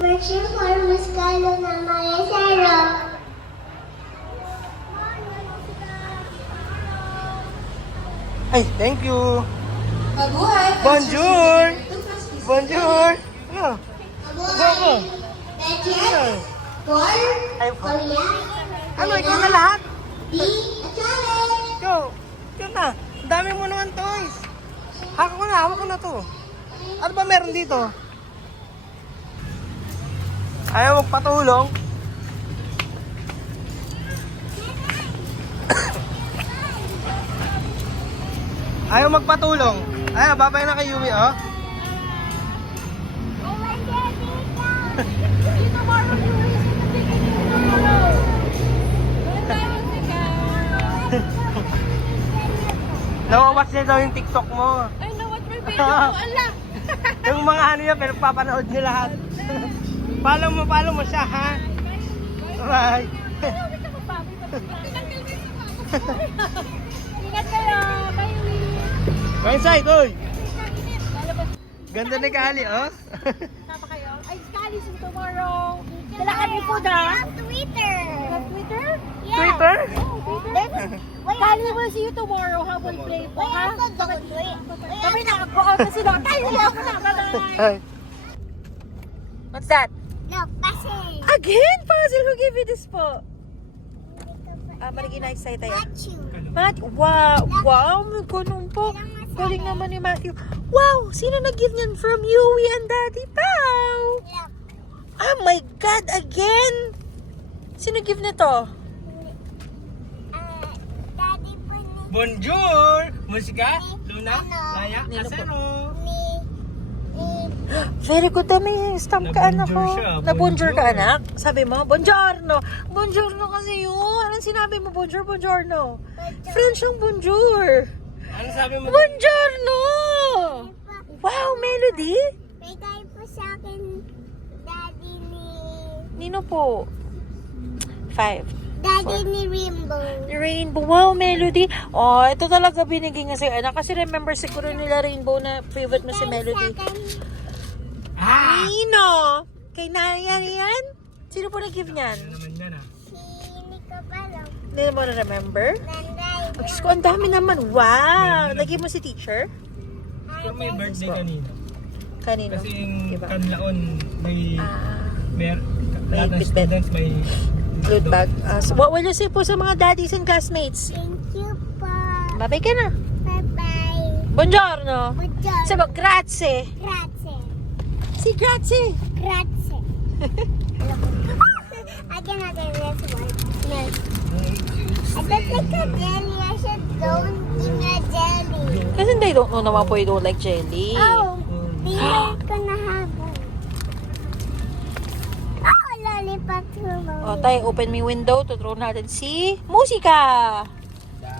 Version for Muscalo na Maesero. Ay, thank you. Mabuhay! Bonjour! Bonjour! Ano? Ano? Betches, Paul, Ay, Korea, ano, ikaw na lahat? D, at Charlie. Ikaw, ikaw na. Ang dami mo naman toys. Hawak ko na to. Ano ba meron dito? Ayaw magpatulong. Ayaw magpatulong. Ayaw, babay na kay Yumi, oh. Nawawatch niya daw yung TikTok mo. I know what my video ko. Ala! Yung mga ano yan, pero papanood niyo lahat. Follow mo siya, ha? Bye. Ingat kayo! Bye, Will! Go inside, oy! Ganda ni Kali, oh. Tama kayo? Ay, Scully's tomorrow. Dala kami food, ha? Twitter. Have Twitter? Twitter? Oh, Twitter? Scully will see you tomorrow. Ha? We'll play po, ha? Kami na, go-out na sila. Tayo na ako na. Bye-bye! Ay. What's that? No, passing. Again? Puzzle, who gave you this po? Marigi na excited tayo. Matthew. Wow, may ganun po. Galing naman ni Matthew. Wow, sino nag-give niyan from Yui and Daddy Pao? Oh my God, again? Sino give nito? Daddy po ni Bonjour! Musika? Luna? Laya? Nino po. Kasero? Very good na stamp ka, anak ko. Na-bonjour siya, Na-bonjour ka, bonjour. anak? Sabi mo, buongiorno. Buongiorno kasi yun. Anong sinabi mo, bonjour, buongiorno? French ang bonjour. Ano sabi mo? Buongiorno! Wow, Melody? Bigay po sa akin, Daddy ni... Nino po? 5. Daddy ni Rainbow. Rainbow. Wow, Melody. Oh, ito talaga binigay nga sa'yo, anak. Kasi remember siguro nila Rainbow na favorite mo si Melody. Ah! Nino! Kay Naya yan? Sino po nag-give niyan? Ano naman yan, ah? Si Nico Palong. Hindi mo na-remember? Nanday. Diyos ko, ang dami naman. Wow! Nag-give mo si teacher? Pero may birthday kanina. Kanino? Kasi yung Diba? kanlaon, may... Ah, May May lahat ng bitbit. students may... good bag. So what will you say po sa mga daddies and classmates? Thank you po. Babay ka na. Bye-bye. Buongiorno. Buongiorno. Sabi, grazie. Grazie. Si grazie. Grazie. Again, this one. No. I don't like a jelly. I said don't eat a jelly. Kasi they don't know naman po you don't like jelly. Oh, dinner ko na habang. Oh, lollipop tumo. O, tayo, open me window to throw natin si musika.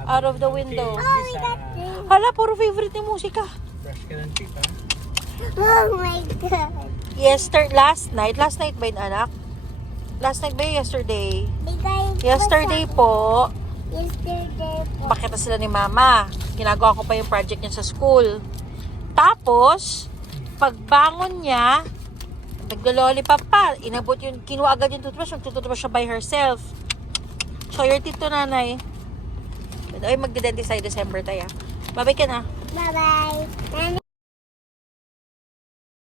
Out of the window. Oh, we got this. Hala, puro favorite ni musika. Brush ka ng teeth, ha? Oh my God. Last night ba yun, anak? Last night ba yun? Yesterday? Bigay ko Yesterday sa- po, Yesterday po. pakita sila ni mama. Ginagawa ko pa yung project niya sa school. Tapos, pagbangon niya, naglo-lollipop pa. Inabot yung, kinuha agad yung toothbrush. Nagtututbrush siya by herself. So, your tito, nanay. Ay, magde-dentist tayo December tayo. Babay ka na. Bye-bye. Nanay.